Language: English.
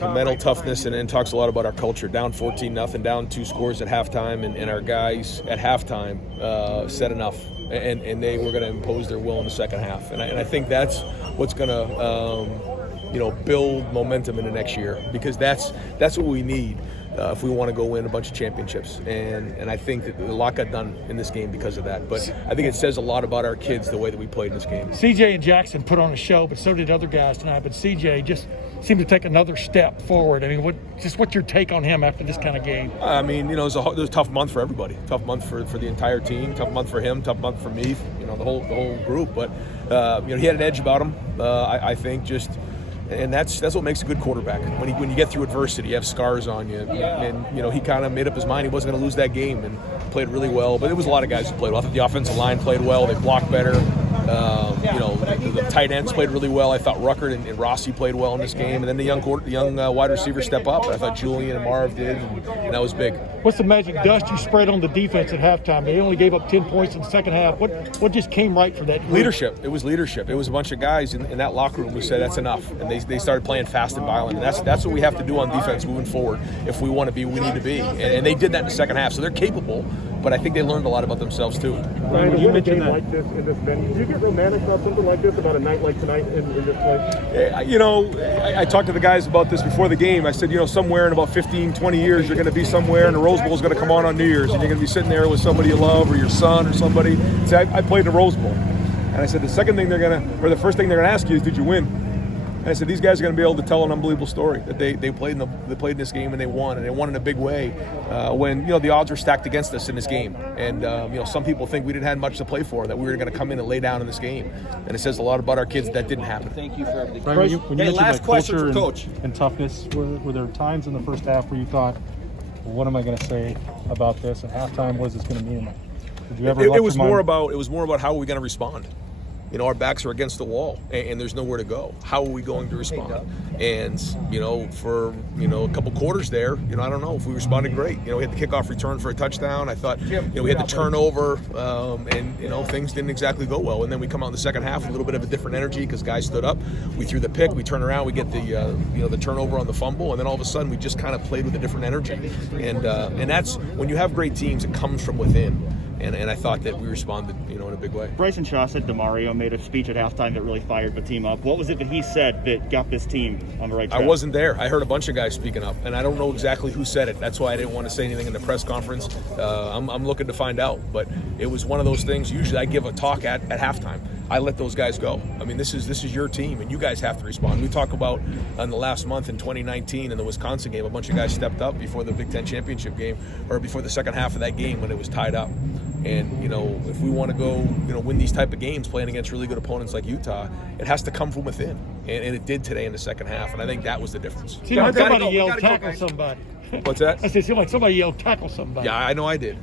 Mental toughness and talks a lot about our culture. Down 14-0, down 2 scores at halftime, and our guys at halftime said enough, and they were going to impose their will in the second half. And I think that's what's going to build momentum in the next year, because that's what we need if we want to go win a bunch of championships. And I think that a lot got done in this game because of that. But I think it says a lot about our kids, the way that we played in this game. CJ and Jackson put on a show, but so did other guys tonight. But CJ just seemed to take another step forward. I mean, what's your take on him after this kind of game? I mean, it was a tough month for everybody. Tough month for the entire team. Tough month for him. Tough month for me. The whole group. But he had an edge about him. I think just. And that's what makes a good quarterback. When you get through adversity, you have scars on you. And he kind of made up his mind he wasn't going to lose that game and played really well. But there was a lot of guys who played well. I thought the offensive line played well. They blocked better. The tight ends played really well. I thought Ruckert and Rossi played well in this game. And then the young wide receivers step up. I thought Julian and Marv did, and that was big. What's the magic dust you spread on the defense at halftime? They only gave up 10 points in the second half. What just came right for that group? Leadership. It was leadership. It was a bunch of guys in that locker room who said that's enough, and they started playing fast and violent. And that's what we have to do on defense moving forward if we want to be where we need to be. And they did that in the second half, so they're capable. But I think they learned a lot about themselves too. Ryan, you mentioned that like this in this venue. Did you get romantic about something like this, about a night like tonight in this place? I talked to the guys about this before the game. I said, somewhere in about 15, 20 years, you're going to be somewhere, and the Rose Bowl is going to come on New Year's, and you're going to be sitting there with somebody you love or your son or somebody. Say, I played the Rose Bowl, and I said the first thing they're going to ask you is, did you win? And I said, these guys are going to be able to tell an unbelievable story that they played in this game and they won in a big way when the odds were stacked against us in this game. And some people think we didn't have much to play for, that we were going to come in and lay down in this game. And it says a lot about our kids that didn't happen. Thank you for everything. Right, when you last question for Coach. And toughness, were there times in the first half where you thought, well, what am I going to say about this? At halftime, what is this going to mean? Did you ever it was more about how are we going to respond. Our backs are against the wall, and there's nowhere to go. How are we going to respond? And for a couple quarters there, I don't know if we responded great. We had the kickoff return for a touchdown. I thought, we had the turnover, and things didn't exactly go well. And then we come out in the second half with a little bit of a different energy because guys stood up. We threw the pick. We turn around. We get the turnover on the fumble, and then all of a sudden we just kind of played with a different energy. And that's when you have great teams, it comes from within. And I thought that we responded, in a big way. Bryson Shaw said DeMario made a speech at halftime that really fired the team up. What was it that he said that got this team on the right track? I wasn't there. I heard a bunch of guys speaking up, and I don't know exactly who said it. That's why I didn't want to say anything in the press conference. I'm looking to find out. But it was one of those things. Usually I give a talk at halftime. I let those guys go. I mean, this is your team, and you guys have to respond. We talk about in the last month in 2019 in the Wisconsin game, a bunch of guys stepped up before the Big Ten championship game, or before the second half of that game when it was tied up. And, if we want to go, win these type of games playing against really good opponents like Utah, it has to come from within. And it did today in the second half. And I think that was the difference. Seemed like somebody yelled tackle somebody. What's that? I said, seemed like somebody yelled tackle somebody. Yeah, I know I did.